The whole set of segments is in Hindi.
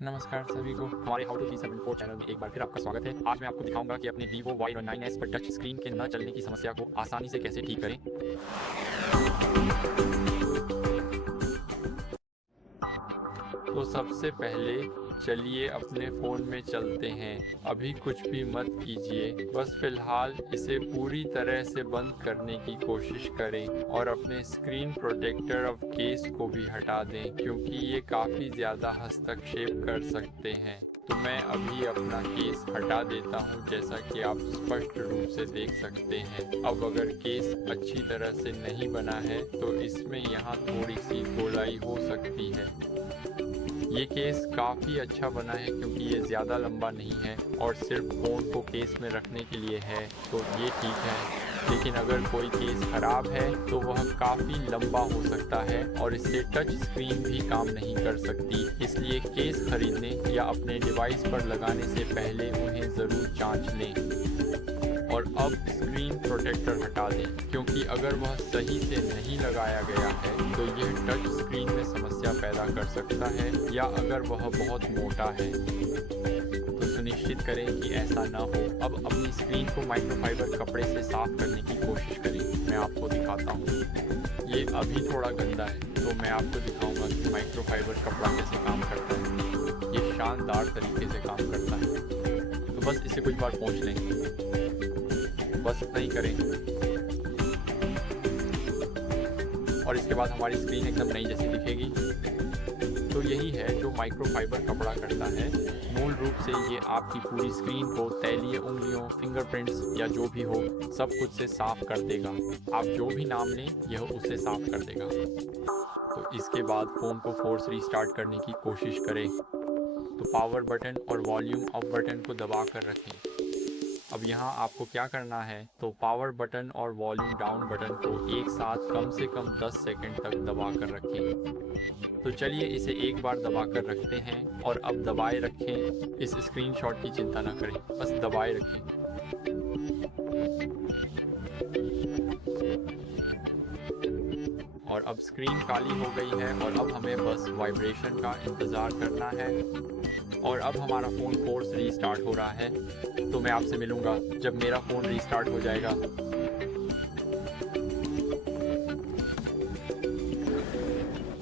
नमस्कार सभी को हमारे हाउ टू की 74 चैनल में एक बार फिर आपका स्वागत है। आज मैं आपको दिखाऊंगा कि अपने Vivo Y9s पर टच स्क्रीन के न चलने की समस्या को आसानी से कैसे ठीक करें। तो सबसे पहले चलिए अपने फ़ोन में चलते हैं। अभी कुछ भी मत कीजिए, बस फ़िलहाल इसे पूरी तरह से बंद करने की कोशिश करें और अपने स्क्रीन प्रोटेक्टर ऑफ केस को भी हटा दें, क्योंकि ये काफ़ी ज़्यादा हस्तक्षेप कर सकते हैं। तो मैं अभी अपना केस हटा देता हूँ, जैसा कि आप स्पष्ट रूप से देख सकते हैं। अब अगर केस अच्छी तरह से नहीं बना है तो इसमें यहाँ थोड़ी सी गोलाई हो सकती है। ये केस काफ़ी अच्छा बना है क्योंकि ये ज़्यादा लंबा नहीं है और सिर्फ फ़ोन को केस में रखने के लिए है, तो ये ठीक है। लेकिन अगर कोई केस ख़राब है तो वह काफ़ी लंबा हो सकता है और इससे टच स्क्रीन भी काम नहीं कर सकती। इसलिए केस खरीदने या अपने डिवाइस पर लगाने से पहले उन्हें ज़रूर जांच लें। और अब स्क्रीन प्रोटेक्टर हटा दें, क्योंकि अगर वह सही से नहीं लगाया गया है तो यह टच स्क्रीन में समस्या पैदा कर सकता है, या अगर वह बहुत मोटा है तो सुनिश्चित करें कि ऐसा ना हो। अब अपनी स्क्रीन को माइक्रोफाइबर कपड़े से साफ करने की कोशिश करें। मैं आपको दिखाता हूँ। ये अभी थोड़ा गंदा है, तो मैं आपको दिखाऊंगा कि माइक्रोफाइबर कपड़ा कैसे काम करता है। ये शानदार तरीके से काम करता है। तो बस इसे कुछ बार पोंछ लें, बस इतना ही करें और इसके बाद हमारी स्क्रीन एकदम नई जैसी दिखेगी। तो यही है जो माइक्रोफाइबर कपड़ा करता है। मूल रूप से ये आपकी पूरी स्क्रीन को तैलीय उंगलियों, फिंगरप्रिंट्स या जो भी हो सब कुछ से साफ कर देगा। आप जो भी नाम लें यह उसे साफ कर देगा। तो इसके बाद फ़ोन को फोर्स रीस्टार्ट करने की कोशिश करें। तो पावर बटन और वॉल्यूम अप बटन को दबा कर रखें। अब यहाँ आपको क्या करना है, तो पावर बटन और वॉल्यूम डाउन बटन को एक साथ कम से कम 10 सेकंड तक दबा कर रखें। तो चलिए इसे एक बार दबा कर रखते हैं और अब दबाए रखें। इस स्क्रीनशॉट की चिंता न करें, बस दबाए रखें। और अब स्क्रीन काली हो गई है और अब हमें बस वाइब्रेशन का इंतज़ार करना है। और अब हमारा फ़ोन फोर्स रीस्टार्ट हो रहा है। तो मैं आपसे मिलूँगा जब मेरा फ़ोन रीस्टार्ट हो जाएगा।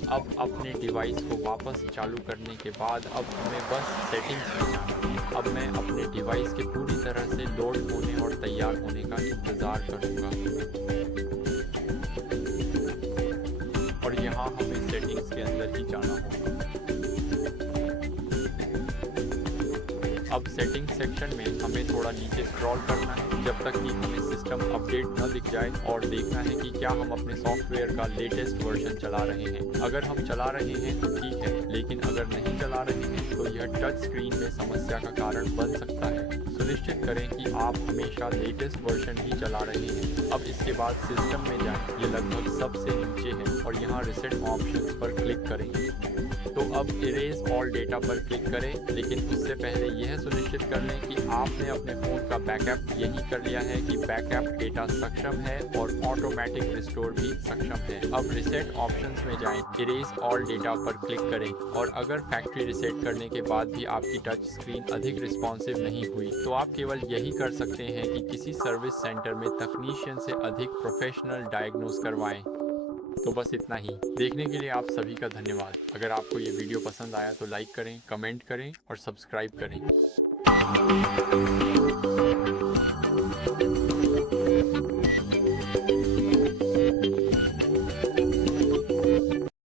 अब अपने डिवाइस को वापस चालू करने के बाद अब हमें बस सेटिंग्स में जाना है। अब मैं अपने डिवाइस के पूरी तरह से लोड होने और तैयार होने का इंतज़ार करूँगा। और यहाँ हमें सेटिंग्स के अंदर ही जाना होगा। अब सेटिंग सेक्शन में हमें थोड़ा नीचे स्क्रॉल करना है जब तक कि हमें सिस्टम अपडेट न दिख जाए, और देखना है कि क्या हम अपने सॉफ्टवेयर का लेटेस्ट वर्जन चला रहे हैं। अगर हम चला रहे हैं तो ठीक है, लेकिन अगर नहीं चला रहे हैं तो यह टच स्क्रीन में समस्या का कारण बन सकता है। सुनिश्चित करें कि आप हमेशा लेटेस्ट वर्जन ही चला रहे हैं। अब इसके बाद सिस्टम में जाएं, ये लगभग सबसे नीचे है और यहाँ रिसेट ऑप्शंस पर क्लिक करें। तो अब इरेज ऑल डेटा पर क्लिक करें, लेकिन उससे पहले यह सुनिश्चित कर लें कि आपने अपने फ़ोन का बैकअप यही कर लिया है कि बैकअप डेटा सक्षम है और ऑटोमेटिक रिस्टोर भी सक्षम है। अब रिसेट ऑप्शंस में जाएं, इरेज ऑल डेटा पर क्लिक करें और अगर फैक्ट्री रिसेट करने के बाद भी आपकी टच स्क्रीन अधिक रिस्पॉन्सिव नहीं हुई तो आप केवल यही कर सकते हैं कि किसी सर्विस सेंटर में तकनीशियन से अधिक प्रोफेशनल डायग्नोस करवाएं। तो बस इतना ही। देखने के लिए आप सभी का धन्यवाद। अगर आपको ये वीडियो पसंद आया तो लाइक करें, कमेंट करें और सब्सक्राइब करें।